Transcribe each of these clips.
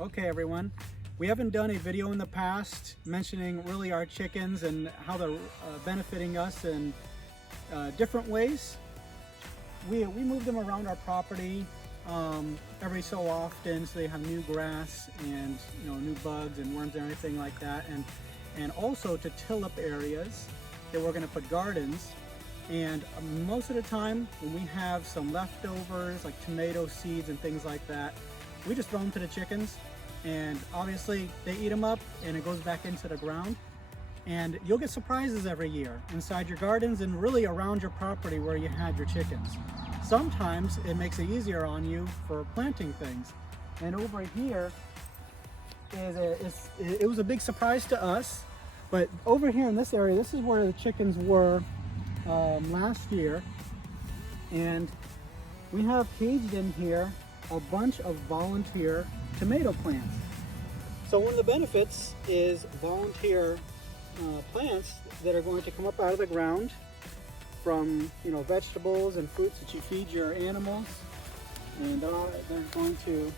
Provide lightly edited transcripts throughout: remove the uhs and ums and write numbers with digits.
Okay everyone, we haven't done a video in the past mentioning really our chickens and how they're benefiting us in different ways. We move them around our property every so often so they have new grass and new bugs and worms and everything like that, and also to till up areas that we're going to put gardens. And most of the time when we have some leftovers like tomato seeds and things like that, we just throw them to the chickens, and obviously they eat them up and it goes back into the ground. And you'll get surprises every year inside your gardens and really around your property where you had your chickens. Sometimes it makes it easier on you for planting things. And over here it was a big surprise to us, but over here in this area, this is where the chickens were last year, and we have caged in here a bunch of volunteer tomato plants. So one of the benefits is volunteer plants that are going to come up out of the ground from vegetables and fruits that you feed your animals, and they're going to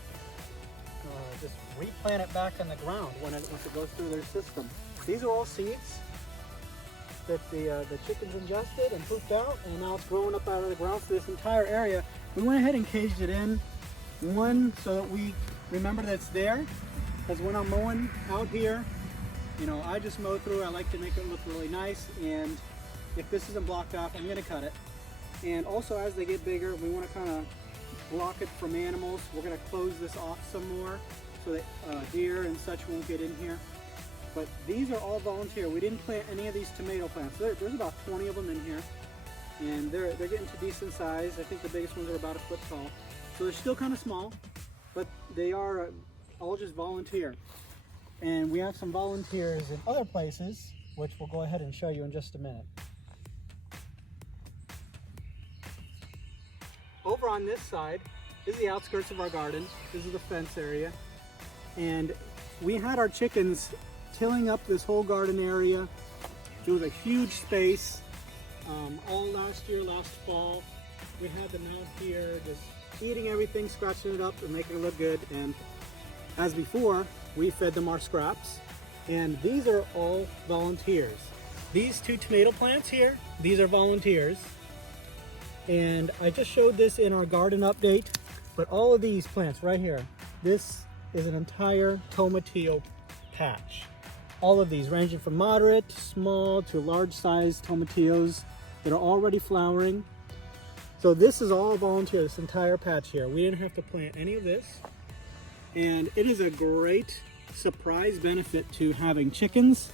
just replant it back in the ground once it goes through their system. These are all seeds that the chickens ingested and pooped out, and now it's growing up out of the ground. So this entire area, we went ahead and caged it in, one, so that we remember that it's there, because when I'm mowing out here, I just mow through. I like to make it look really nice, and if this isn't blocked off, I'm going to cut it. And also, as they get bigger, we want to kind of block it from animals. We're going to close this off some more so that deer and such won't get in here. But these are all volunteer. We didn't plant any of these tomato plants. There's about 20 of them in here, and they're getting to decent size. I think the biggest ones are about a foot tall. So they're still kind of small, but they are all just volunteer. And we have some volunteers in other places, which we'll go ahead and show you in just a minute. Over on this side is the outskirts of our garden. This is the fence area. And we had our chickens tilling up this whole garden area. It was a huge space. All last year, last fall, we had them out here just eating everything, scratching it up and making it look good. And as before, we fed them our scraps. And these are all volunteers. These two tomato plants here, these are volunteers. And I just showed this in our garden update, but all of these plants right here, this is an entire tomatillo patch. All of these ranging from moderate, small to large sized tomatillos that are already flowering. So this is all volunteer, this entire patch here. We didn't have to plant any of this. And it is a great surprise benefit to having chickens,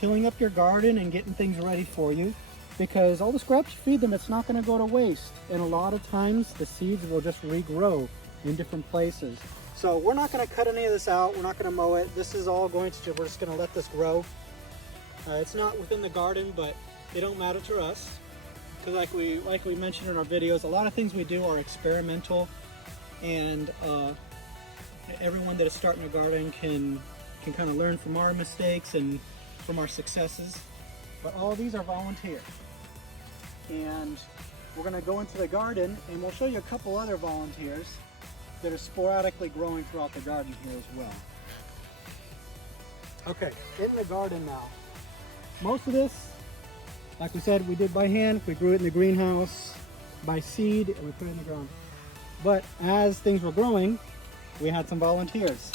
tilling up your garden and getting things ready for you, because all the scraps you feed them, it's not going to go to waste. And a lot of times the seeds will just regrow in different places. So we're not going to cut any of this out. We're not going to mow it. This is all going to, we're just going to let this grow. It's not within the garden, but it don't matter to us. Because like we mentioned in our videos, a lot of things we do are experimental, and everyone that is starting a garden can kind of learn from our mistakes and from our successes. But all of these are volunteer. And we're going to go into the garden and we'll show you a couple other volunteers that are sporadically growing throughout the garden here as well. Okay, in the garden now. Most of this, like we said, we did by hand. We grew it in the greenhouse by seed and we put it in the ground. But as things were growing, we had some volunteers,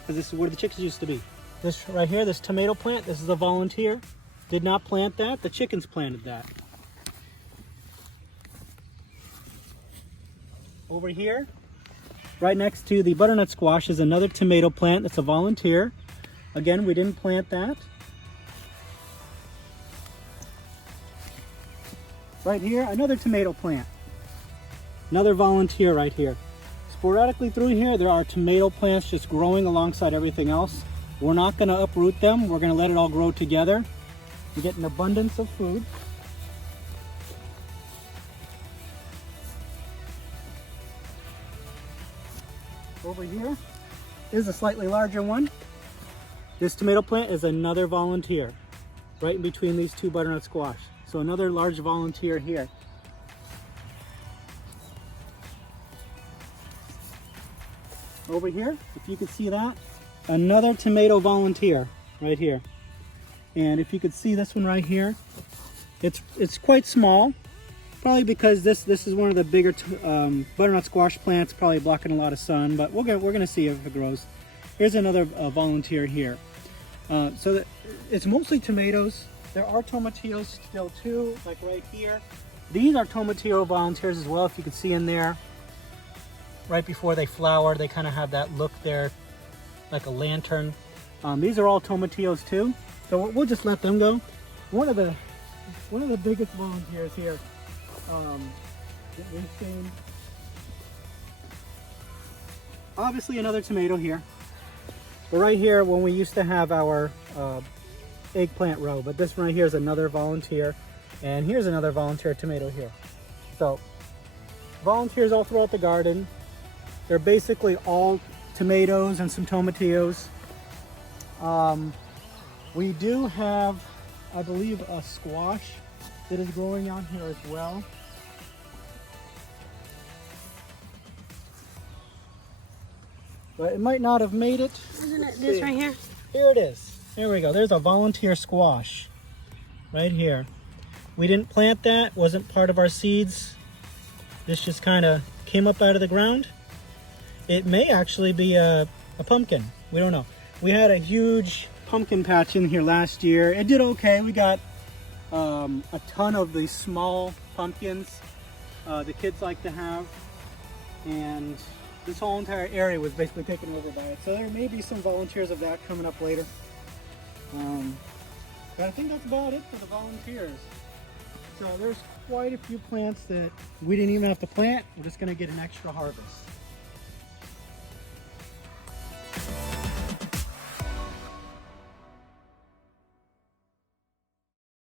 because this is where the chickens used to be. This right here, this tomato plant, this is a volunteer. Did not plant that, the chickens planted that. Over here, right next to the butternut squash, is another tomato plant that's a volunteer. Again, we didn't plant that. Right here, another tomato plant. Another volunteer right here. Sporadically through here, there are tomato plants just growing alongside everything else. We're not going to uproot them. We're going to let it all grow together and get an abundance of food. Over here is a slightly larger one. This tomato plant is another volunteer right in between these two butternut squash. So another large volunteer here. over here, if you could see that, another tomato volunteer right here. And if you could see this one right here, it's quite small, probably because this is one of the bigger butternut squash plants, probably blocking a lot of sun, but we're gonna see if it grows. Here's another volunteer here. So it's mostly tomatoes. There are tomatillos still too, like right here. These are tomatillo volunteers as well. If you could see in there, right before they flower, they kind of have that look there, like a lantern. These are all tomatillos too, so we'll just let them go. One of the biggest volunteers here. Obviously another tomato here. But right here, when we used to have our eggplant row, but this one right here is another volunteer, and here's another volunteer tomato here. So volunteers all throughout the garden. They're basically all tomatoes and some tomatillos. We do have, I believe, a squash that is growing on here as well. But it might not have made it. Isn't it this right here? Here it is. There we go. There's a volunteer squash right here. We didn't plant that, wasn't part of our seeds. This just kind of came up out of the ground. It may actually be a pumpkin. We don't know. We had a huge pumpkin patch in here last year. It did okay. We got a ton of these small pumpkins the kids like to have. And this whole entire area was basically taken over by it. So there may be some volunteers of that coming up later. But I think that's about it for the volunteers. So there's quite a few plants that we didn't even have to plant. We're just gonna get an extra harvest.